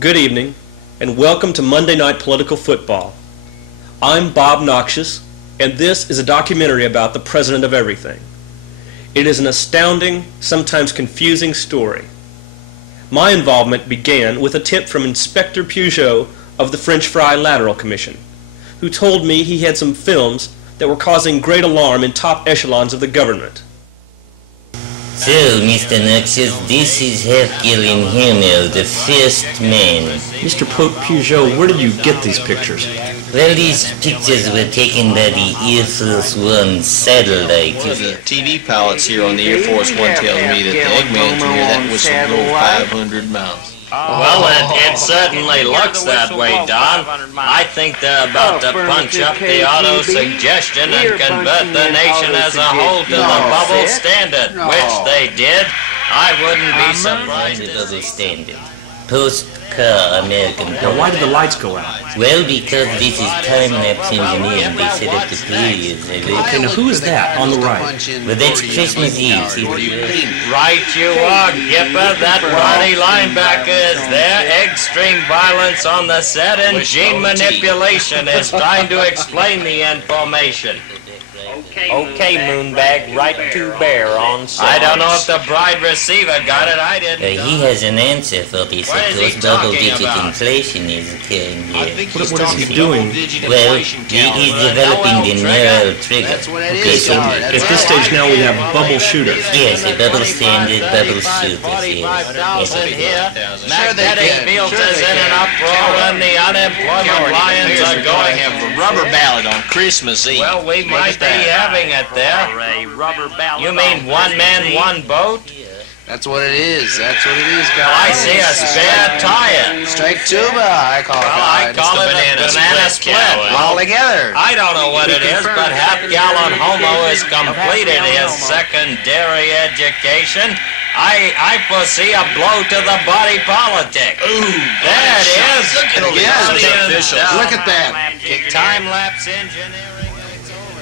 Good evening, and welcome to Monday Night Political Football. I'm Bob Noxious, and this is a documentary about the President of Everything. It is an astounding, sometimes confusing story. My involvement began with a tip from Inspector Peugeot of the French Fry Lateral Commission, who told me he had some films that were causing great alarm in top echelons of the government. So, Mr. Noxious, this is Hercule Himmel, the first man. Mr. Peugeot, where did you get these pictures? Well, these pictures were taken by the Air Force One satellite. One of the TV pilots here on the Air Force One tells me that the Eggman Jr., that was some little 500 miles. Well, it certainly looks that way, Don. I think they're about to punch up the auto-suggestion and convert the nation as a whole to the bubble standard, which they did. I wouldn't be surprised. The bubble standard. Post-car American. Now, why did the lights go out? Well, because this is time-lapse engineering. They set up the periods. Okay, now who is that on the right? Well, that's Christmas Eve. See, Right you are, Gipper. That body linebacker is there. Extreme violence on the set and gene manipulation is trying to explain the information. Okay, Moonbag, right to bear on set. I don't know if the bride receiver got it. I didn't. He has an answer for this. Of course, double-digit inflation is occurring here. What is he doing? Well, he's developing the neural trigger. Okay, so at this stage now we have bubble shooters. Yes, a bubble standard, bubble shooters. Yes. Magnetic fields is in an uproar and the unemployment lions are going. Have a rubber ballad on Christmas Eve. Well, we might be having it there. You mean one man, one boat? That's what it is. That's what it is, guys. Well, I see a spare tire. Straight tuba, I call it. Well, I call it a banana split. All together. I don't know what it is, but half-gallon Homo has completed his secondary education. I foresee a blow to the body politic. Ooh, there it is. Look at that. Time-lapse engineering.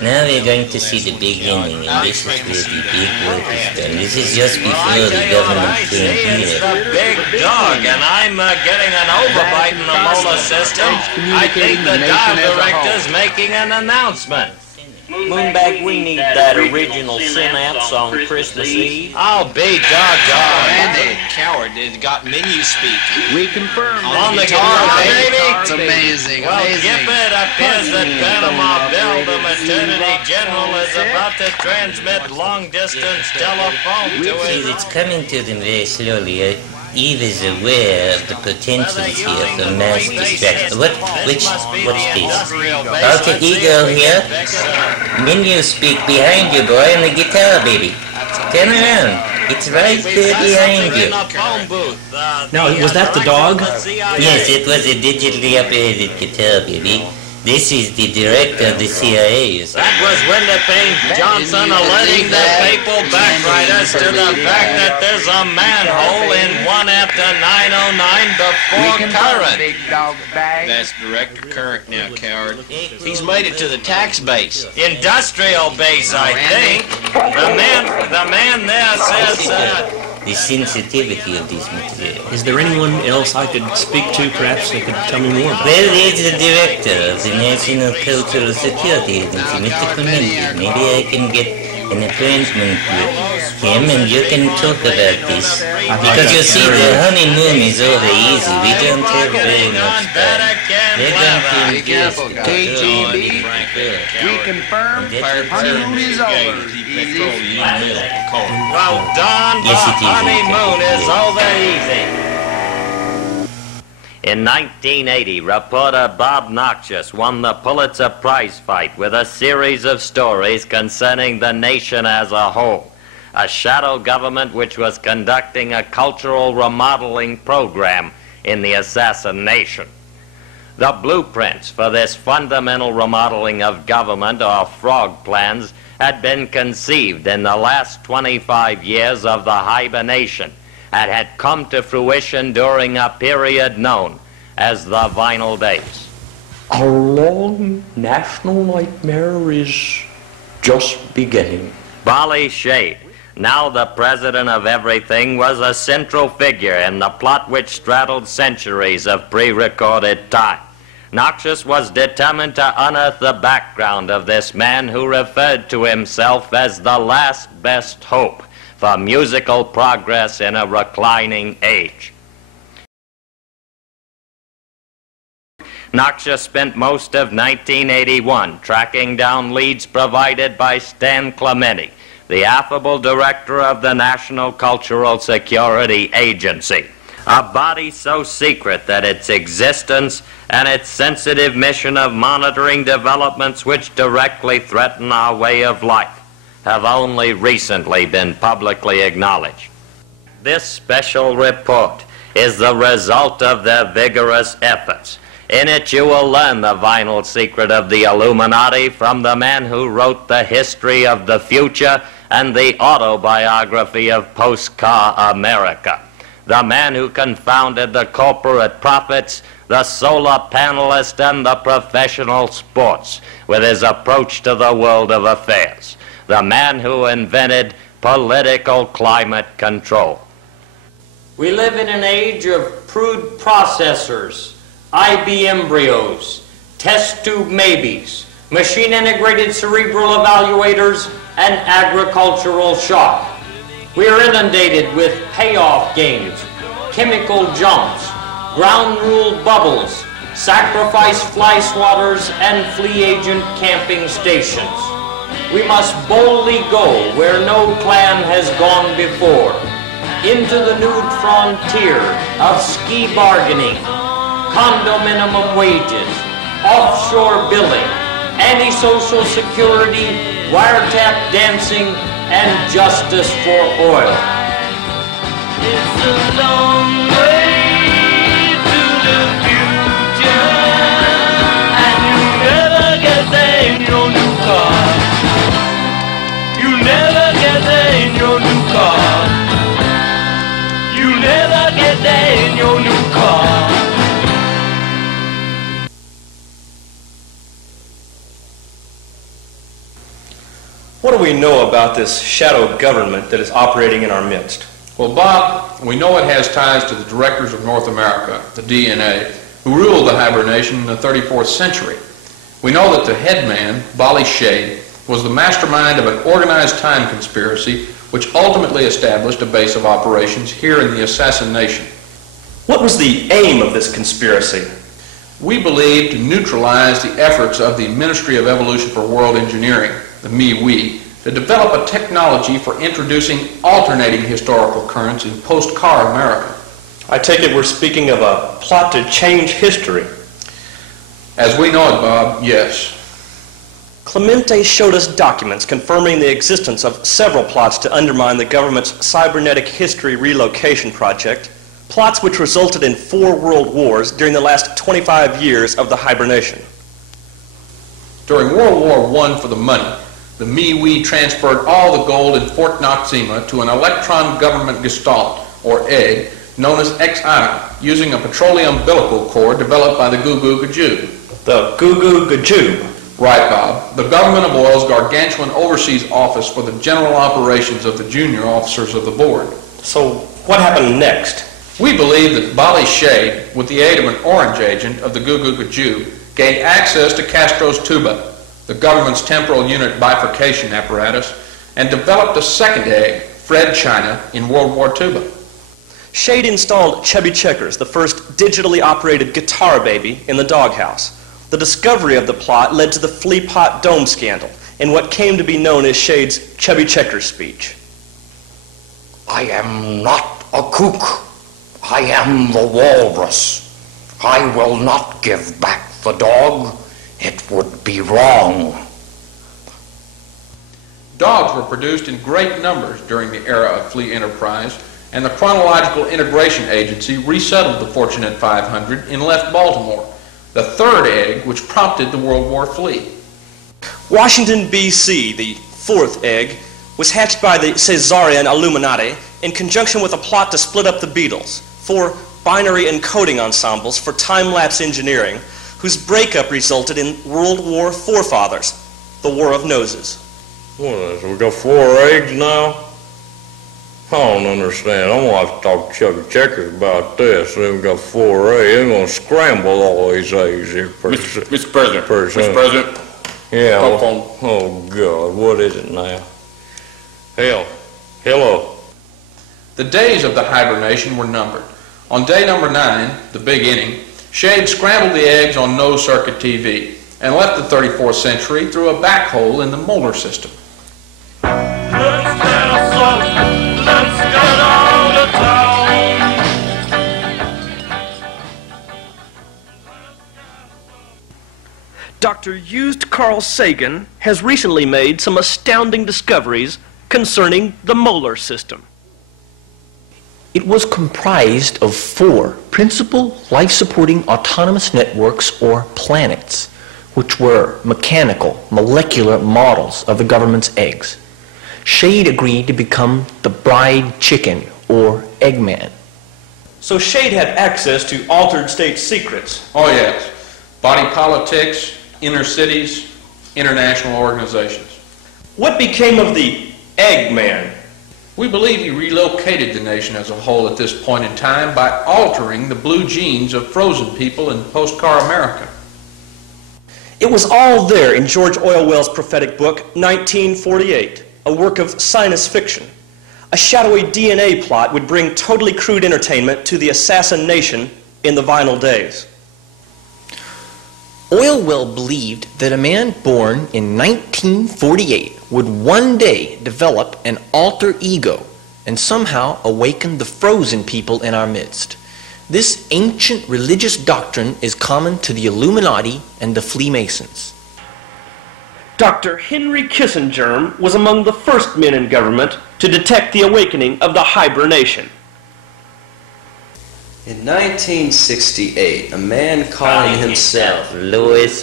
Now we're going to see the beginning, and this is where the big work is done. This is just before the government came here. It's the big dog, and I'm getting an overbite in the molar system. I think the dive director's making an announcement. Moonbag, we need that original synapse on Christmas Eve. I'll be doggone. Randy, coward, it got menu speak. We confirm. On the guitar, baby. It's amazing, Well, amazing. it appears that Panama Bill, the Maternity General, is about to transmit long-distance telephone to See, his... it's coming to them very slowly. Eve is aware of the potentials here for mass distraction. What's this? Okay, Ego here. Menu speak behind you, boy, and the guitar, baby. Turn around. It's right there behind you. Now, was that the dog? Yes, it was a digitally operated guitar, baby. This is the director of the CIA. That was Winterpane Johnson alerting the papal backwriters to the fact that there's a manhole in 1 after 909 before current. That's direct current now, coward. He's made it to the tax base. Industrial base, I think. The man there says... The sensitivity of this material. Is there anyone else I could speak to, perhaps, that could tell me more about it? Well, he's the director of the National Cultural Security Agency, Mr. Clementi. Maybe I can get an appointment with him and you can talk about this. Because you see, the honeymoon is over easy. We don't have very much time. They're going to invest KGB, we confirm honeymoon is over. Easy. Well, Don, Yes, the it is. honeymoon is over easy. In 1980, reporter Bob Noxious won the Pulitzer Prize fight with a series of stories concerning the nation as a whole, a shadow government which was conducting a cultural remodeling program in the assassination. The blueprints for this fundamental remodeling of government, or frog plans, had been conceived in the last 25 years of the hibernation and had come to fruition during a period known as the Vinyl Days. Our long national nightmare is just beginning. Bollie Shade, Now the president of everything was a central figure in the plot which straddled centuries of pre-recorded time. Noxious was determined to unearth the background of this man who referred to himself as the last best hope for musical progress in a reclining age. Noxious spent most of 1981 tracking down leads provided by Stan Clementi, the affable director of the National Cultural Security Agency, a body so secret that its existence and its sensitive mission of monitoring developments which directly threaten our way of life have only recently been publicly acknowledged. This special report is the result of their vigorous efforts. In it you will learn the vinyl secret of the Illuminati from the man who wrote the history of the future and the autobiography of post-car America, the man who confounded the corporate prophets, the solar panelist, and the professional sports with his approach to the world of affairs, the man who invented political climate control. We live in an age of crude processors, IB embryos, test tube maybes, machine-integrated cerebral evaluators, and agricultural shock. We are inundated with payoff games, chemical jumps, ground rule bubbles, sacrifice fly swatters, and flea agent camping stations. We must boldly go where no clan has gone before, into the nude frontier of ski bargaining, condo minimum wages, offshore billing, anti-social security, wiretap dancing, and justice for oil. It's a long way to the future, and you never get there in your new car. You never get there in your new car. You never get there in your new car. What do we know about this shadow government that is operating in our midst? Well, Bob, we know it has ties to the directors of North America, the DNA, who ruled the hibernation in the 34th century. We know that the head man, Bollie Shade, was the mastermind of an organized time conspiracy which ultimately established a base of operations here in the Assassination. What was the aim of this conspiracy? We believe to neutralize the efforts of the Ministry of Evolution for World Engineering, the MeWe, to develop a technology for introducing alternating historical currents in post-car America. I take it we're speaking of a plot to change history. As we know it, Bob, yes. Clementi showed us documents confirming the existence of several plots to undermine the government's cybernetic history relocation project, plots which resulted in 4 world wars during the last 25 years of the hibernation. During World War I for the money, the MeWe transferred all the gold in Fort Noxima to an electron government gestalt, or egg, known as XI, using a petroleum umbilical cord developed by the Goo Goo Gajoo. The Goo Goo Gajoo. Right, Bob. The Government of Oil's gargantuan overseas office for the general operations of the junior officers of the board. So what happened next? We believe that Bollie Shade, with the aid of an orange agent of the Goo Goo Gajoo, gained access to Castro's tuba, the government's temporal unit bifurcation apparatus, and developed a second egg, Fred China, in World War II. Shade installed Chubby Checkers, the first digitally operated guitar baby, in the doghouse. The discovery of the plot led to the Flea Pot Dome scandal and what came to be known as Shade's Chubby Checkers speech. I am not a kook. I am the walrus. I will not give back the dog. It would be wrong. Dogs were produced in great numbers during the era of flea enterprise, and the Chronological Integration Agency resettled the fortunate 500 in left Baltimore, the third egg which prompted the World War flea. Washington, B.C., the fourth egg, was hatched by the Caesarian Illuminati in conjunction with a plot to split up the Beatles, 4 binary encoding ensembles for time-lapse engineering, whose breakup resulted in World War forefathers, the War of Noses. What is it? We got 4 eggs now? I don't understand. I'm gonna have to talk to Chuck Checkers about this. They've got 4A. They're gonna scramble all these eggs here. Mr. President. Mr. President. Yeah. Telephone. Oh God, what is it now? Hello. The days of the hibernation were numbered. On day number 9, the big inning, Shade scrambled the eggs on no-circuit TV and left the 34th century through a back hole in the molar system. Dr. Used Carl Sagan has recently made some astounding discoveries concerning the molar system. It was comprised of 4 principal life-supporting autonomous networks or planets, which were mechanical, molecular models of the government's eggs. Shade agreed to become the bride chicken or eggman. So Shade had access to altered state secrets. Oh yes, body politics, inner cities, international organizations. What became of the Eggman? We believe he relocated the nation as a whole at this point in time by altering the blue genes of frozen people in post-car America. It was all there in George Orwell's prophetic book, 1948, a work of science fiction. A shadowy DNA plot would bring totally crude entertainment to the assassination in the vinyl days. Orwell believed that a man born in 1948 would one day develop an alter ego and somehow awaken the frozen people in our midst. This ancient religious doctrine is common to the Illuminati and the Freemasons. Dr. Henry Kissinger was among the first men in government to detect the awakening of the hibernation. In 1968, a man calling himself Louis,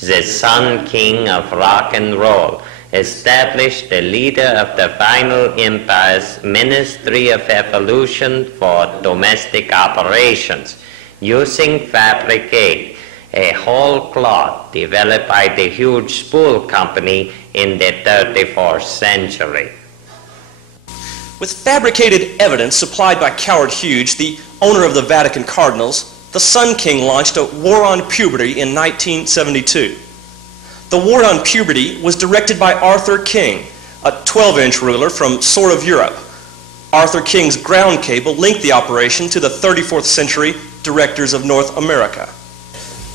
the Sun King of rock and roll, established the leader of the Vinyl Empire's Ministry of Evolution for Domestic Operations, using fabricate, a whole cloth developed by the huge spool company in the 34th century. With fabricated evidence supplied by Coward Hughes, the owner of the Vatican Cardinals, the Sun King launched a war on puberty in 1972. The war on puberty was directed by Arthur King, a 12-inch ruler from Sword of Europe. Arthur King's ground cable linked the operation to the 34th century directors of North America.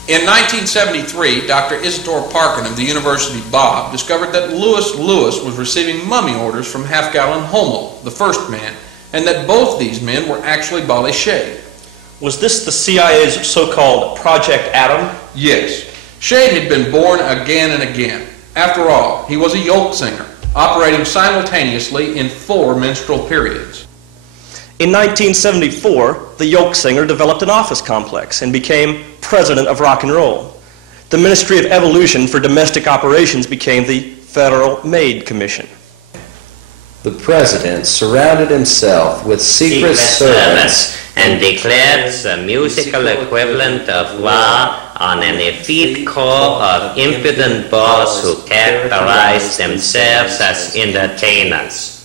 In 1973, Dr. Isidore Parkin of the University Bob discovered that Louis was receiving mummy orders from Half-Gallon Homo, the first man, and that both these men were actually Bollie Shade. Was this the CIA's so-called Project Atom? Yes. Shade had been born again and again. After all, he was a yolk singer, operating simultaneously in 4 menstrual periods. In 1974, the yolk singer developed an office complex and became president of rock and roll. The Ministry of Evolution for Domestic Operations became the Federal Maid Commission. The president surrounded himself with secret servants and declared the musical equivalent of war on an effete corps of impudent boors who characterized themselves as entertainers.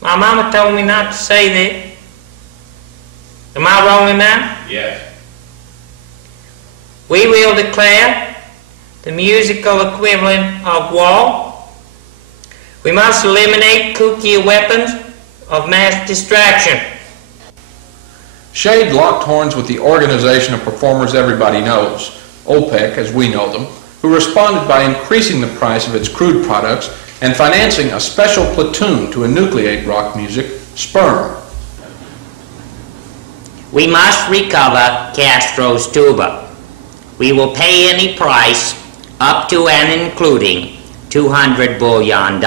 My mama told me not to say that. Am I wrong in that? Yes. We will declare the musical equivalent of war. We must eliminate kooky weapons of mass distraction. Shade locked horns with the Organization of Performers Everybody Knows, OPEC as we know them, who responded by increasing the price of its crude products and financing a special platoon to enucleate rock music, sperm. We must recover Castro's tuba. We will pay any price up to and including $200 billion.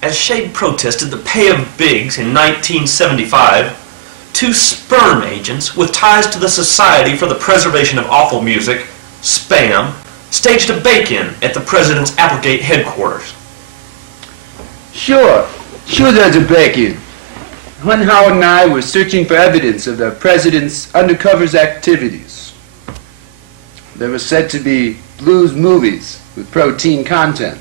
As Shade protested the pay of Biggs in 1975, 2 sperm agents with ties to the Society for the Preservation of Awful Music, SPAM, staged a bake-in at the president's Applegate headquarters. Sure there's a bake-in. When Howard and I were searching for evidence of the president's undercover's activities. There were said to be blues movies with protein content.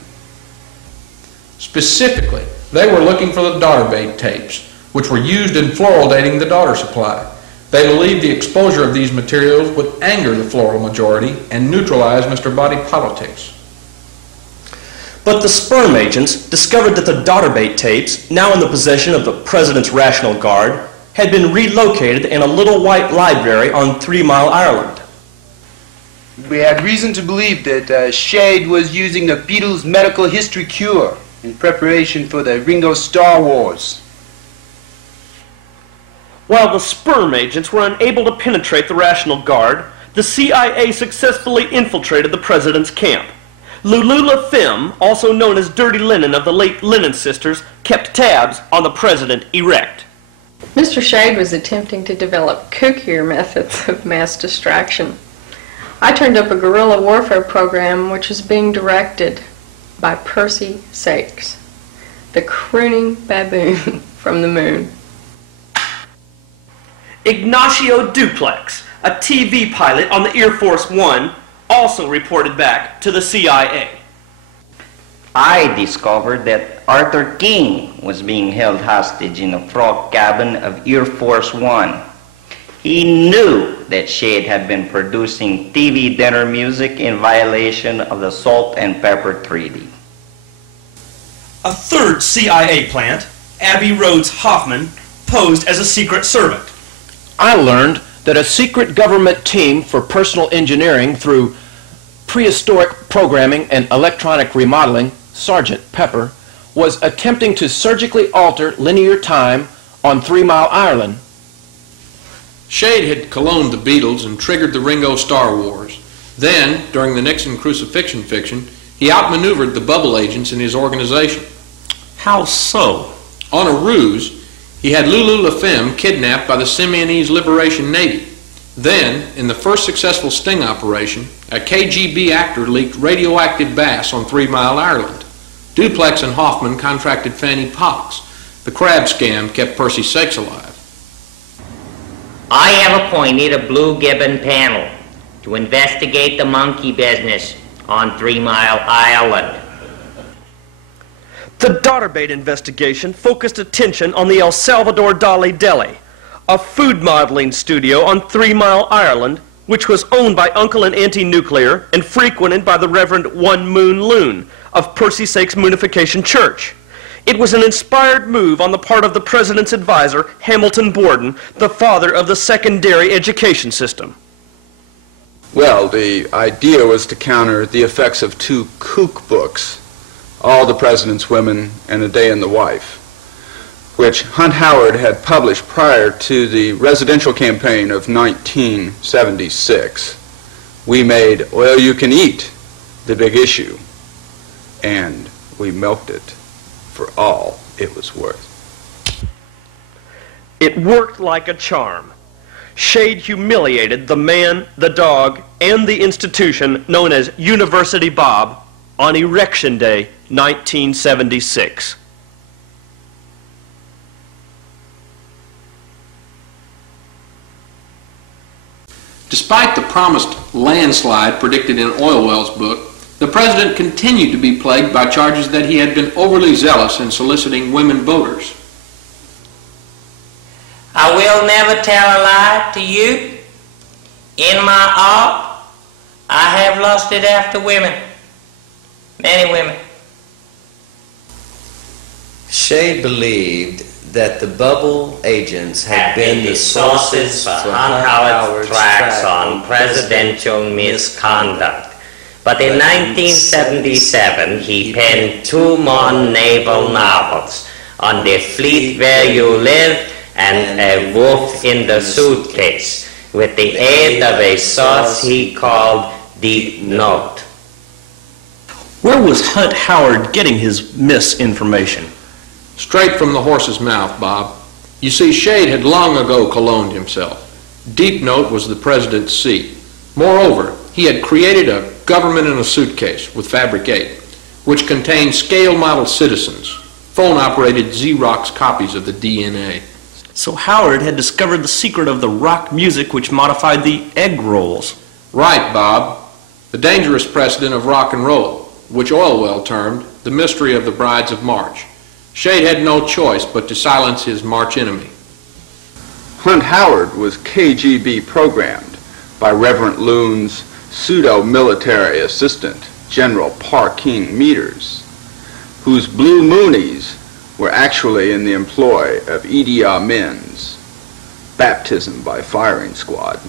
Specifically, they were looking for the daughter bait tapes, which were used in floral dating the daughter supply. They believed the exposure of these materials would anger the floral majority and neutralize Mr. Body Politics. But the sperm agents discovered that the daughter bait tapes, now in the possession of the President's National Guard, had been relocated in a little white library on 3 Mile, Ireland. We had reason to believe that Shade was using the Beatles' medical history cure in preparation for the Ringo Star Wars. While the sperm agents were unable to penetrate the National Guard, the CIA successfully infiltrated the President's camp. Lulu La Femme, also known as Dirty Linen of the late Linen Sisters, kept tabs on the President erect. Mr. Shade was attempting to develop kookier methods of mass distraction. I turned up a guerrilla warfare program which was being directed by Percy Sakes, the crooning baboon from the moon. Ignacio Duplex, a TV pilot on the Air Force One, also reported back to the CIA. I discovered that Arthur King was being held hostage in the frog cabin of Air Force One. He knew that Shade had been producing TV dinner music in violation of the Salt and Pepper Treaty. A third CIA plant, Abbey Rhodes Hoffman, posed as a secret servant. I learned that a secret government team for personal engineering through prehistoric programming and electronic remodeling, Sergeant Pepper, was attempting to surgically alter linear time on 3 Mile, Ireland. Shade had cologned the Beatles and triggered the Ringo Star Wars. Then, during the Nixon crucifixion fiction, he outmaneuvered the bubble agents in his organization. How so? On a ruse, he had Lulu La Femme kidnapped by the Simeonese Liberation Navy. Then, in the first successful sting operation, a KGB actor leaked radioactive bass on 3 Mile, Ireland. Duplex and Hoffman contracted Fanny Pox. The crab scam kept Percy Sakes alive. I have appointed a Blue Gibbon panel to investigate the monkey business on 3 Mile Island. The daughter bait investigation focused attention on the El Salvador Dali Deli, a food modeling studio on 3 Mile, Ireland, which was owned by Uncle and Auntie Nuclear and frequented by the Reverend One Moon Loon of Percy Sakes Moonification Church. It was an inspired move on the part of the President's advisor, Hamilton Borden, the father of the secondary education system. Well, the idea was to counter the effects of 2 kook books, All the President's Women and A Day in the Wife, which Hunt Howard had published prior to the residential campaign of 1976. We made Oil You Can Eat the big issue, and we milked it for all it was worth. It worked like a charm. Shade humiliated the man, the dog, and the institution known as University Bob on Erection Day, 1976. Despite the promised landslide predicted in Oilwell's book, the president continued to be plagued by charges that he had been overly zealous in soliciting women voters. I will never tell a lie to you. In my art, I have lusted after women. Many women. Shade believed that the bubble agents had been the sources for Hunt Howard's tracks on presidential misconduct. But in 1977, he penned 2 more naval novels, On the Fleet Where You Live and A Wolf in the Suitcase, with the aid of a source he called Deep Note. Where was Hunt Howard getting his misinformation? Straight from the horse's mouth, Bob. You see, Shade had long ago cologned himself. Deep Note was the president's seat. Moreover, he had created a government in a suitcase with Fabric 8, which contained scale model citizens, phone-operated Xerox copies of the DNA. So Howard had discovered the secret of the rock music which modified the egg rolls. Right, Bob. The dangerous precedent of rock and roll, which Oilwell termed The Mystery of the Brides of March. Shade had no choice but to silence his March enemy. Hunt Howard was KGB programmed by Reverend Loon's pseudo-military assistant, General Parking Meters, whose blue moonies were actually in the employ of Idi Amin's baptism by firing squad.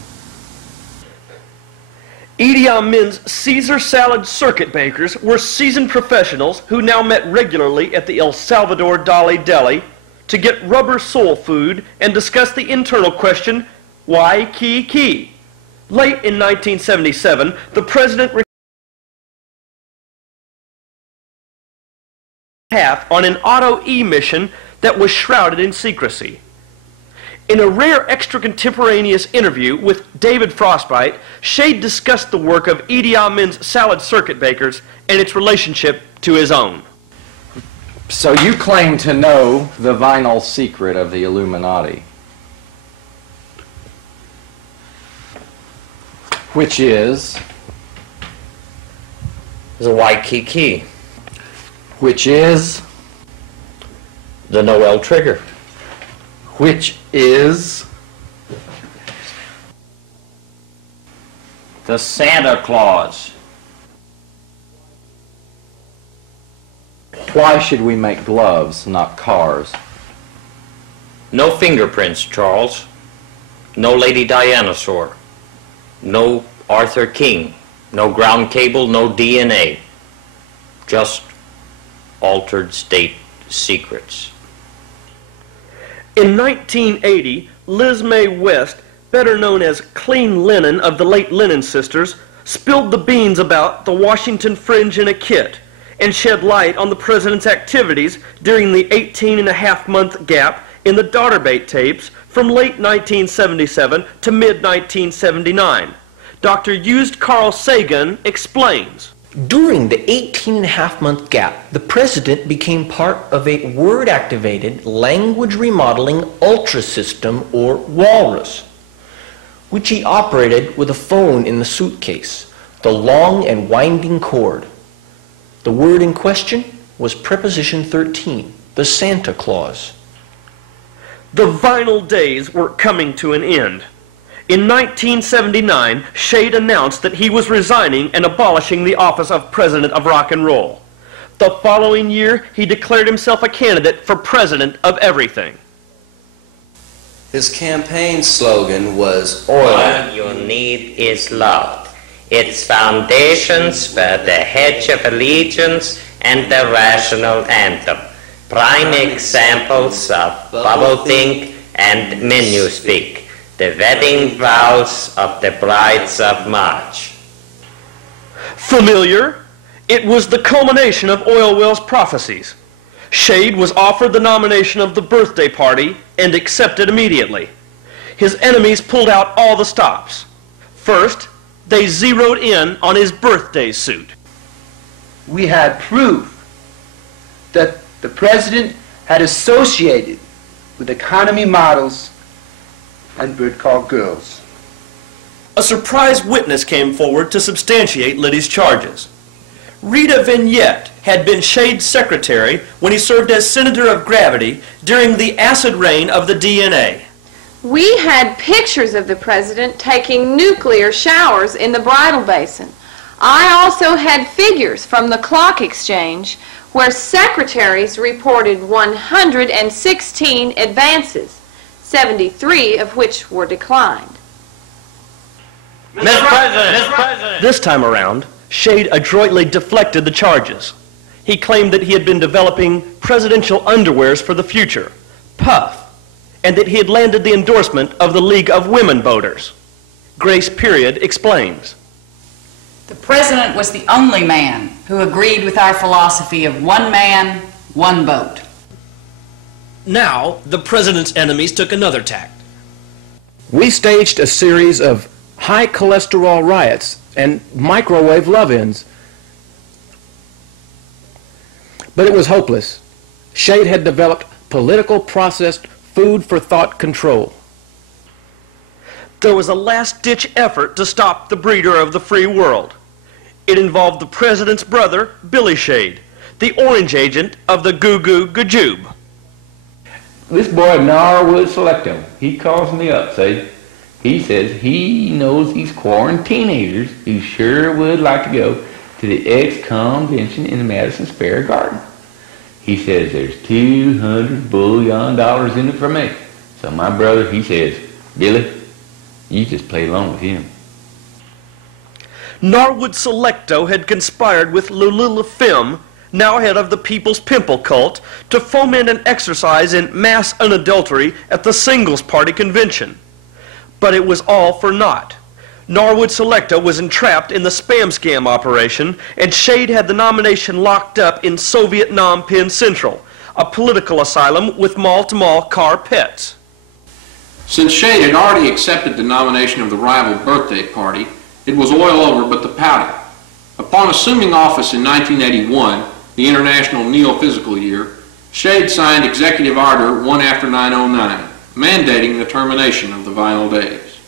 Idi Amin's Caesar salad circuit bakers were seasoned professionals who now met regularly at the El Salvador Dali Deli to get rubber soul food and discuss the internal question, why Key? Late in 1977, the president on an Auto E mission that was shrouded in secrecy. In a rare extra-contemporaneous interview with David Frostbite, Shade discussed the work of Idi Amin's salad circuit bakers and its relationship to his own. So you claim to know the vinyl secret of the Illuminati, which is the Waikiki, which is the Noel trigger, which is the Santa Claus. Why should we make gloves, not cars? No fingerprints, Charles. No Lady Dianosaur. No Arthur King. No ground cable, no DNA. Just altered state secrets. In 1980, Liz Mae West, better known as Clean Linen of the late Linen Sisters, spilled the beans about the Washington Fringe in a kit and shed light on the president's activities during the 18-and-a-half-month gap in the Daughterbait tapes from late 1977 to mid-1979. Dr. Used Carl Sagan explains. During the 18-and-a-half-month gap, the president became part of a word-activated language remodeling ultra system, or walrus, which he operated with a phone in the suitcase, the long and winding cord. The word in question was preposition 13, the Santa Claus. The vinyl days were coming to an end. In 1979, Shade announced that he was resigning and abolishing the office of President of Rock and Roll. The following year, he declared himself a candidate for President of Everything. His campaign slogan was, All you need is love. Its foundations were the Hedge of Allegiance and the Rational Anthem, prime examples of bubblethink and menu speak, the wedding vows of the brides of March. Familiar? It was the culmination of Oilwell's prophecies. Shade was offered the nomination of the birthday party and accepted immediately. His enemies pulled out all the stops. First, they zeroed in on his birthday suit. We had proof that the president had associated with economy models and bird-called girls. A surprise witness came forward to substantiate Liddy's charges. Rita Vignette had been Shade's secretary when he served as Senator of Gravity during the acid reign of the DNA. We had pictures of the president taking nuclear showers in the bridal basin. I also had figures from the clock exchange where secretaries reported 116 advances, 73 of which were declined. Mr. President! This time around, Shade adroitly deflected the charges. He claimed that he had been developing presidential underwears for the future, Puff, and that he had landed the endorsement of the League of Women Voters. Grace Period explains. The president was the only man who agreed with our philosophy of one man, one vote. Now, the president's enemies took another tack. We staged a series of high cholesterol riots and microwave love-ins. But it was hopeless. Shade had developed political processed food for thought control. There was a last-ditch effort to stop the breeder of the free world. It involved the president's brother, Bollie Shade, the orange agent of the Goo Goo Gajoob. This boy Norwood Selecto, he calls me up, say, he says he knows these quarantinators who sure would like to go to the X-convention in the Madison Square Garden. He says there's $200 billion in it for me. So my brother, he says, Billy, you just play along with him. Norwood Selecto had conspired with Lulula Fim, now head of the People's Pimple Cult, to foment an exercise in mass unadultery at the Singles Party convention. But it was all for naught. Norwood Selecto was entrapped in the spam scam operation, and Shade had the nomination locked up in Soviet Phnom Penh Central, a political asylum with mall-to-mall car pets. Since Shade had already accepted the nomination of the rival birthday party, it was oil over but the powder. Upon assuming office in 1981, the International Neo-Physical Year, Shade signed Executive Order 1 after 909, mandating the termination of the vinyl days.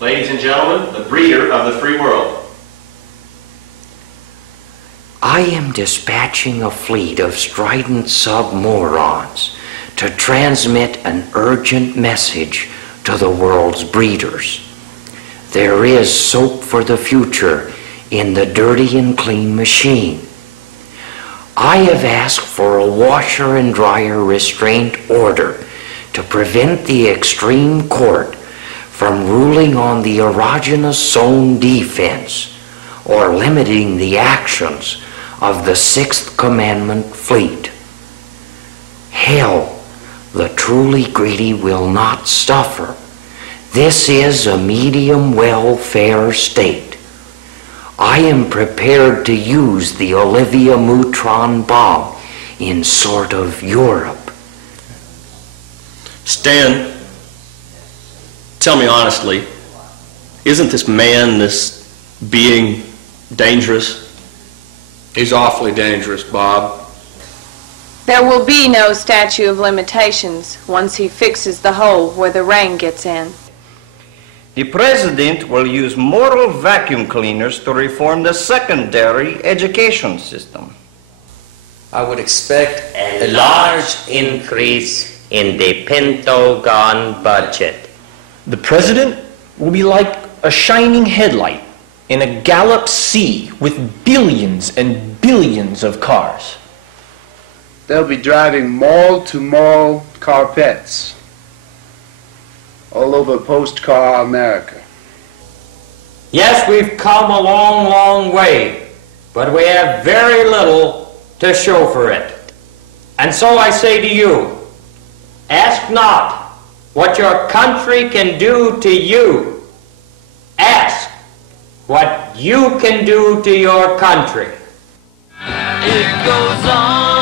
Ladies and gentlemen, the breeder of the free world. I am dispatching a fleet of strident submorons to transmit an urgent message to the world's breeders. There is soap for the future in the dirty and clean machine. I have asked for a washer and dryer restraint order to prevent the extreme court from ruling on the erogenous zone defense or limiting the actions of the Sixth Commandment fleet. Hell, the truly greedy will not suffer. This is a medium welfare state. I am prepared to use the Olivia Neutron bomb in sort of Europe. Stan, tell me honestly, isn't this man, this being, dangerous? He's awfully dangerous, Bob. There will be no statute of limitations once he fixes the hole where the rain gets in. The president will use moral vacuum cleaners to reform the secondary education system. I would expect a large increase in the Pentagon budget. The president will be like a shining headlight in a gallop sea with billions and billions of cars. They'll be driving mall-to-mall carpets all over post-car America. Yes, we've come a long, long way, but we have very little to show for it. And so I say to you, ask not what your country can do to you. Ask what you can do to your country. It goes on.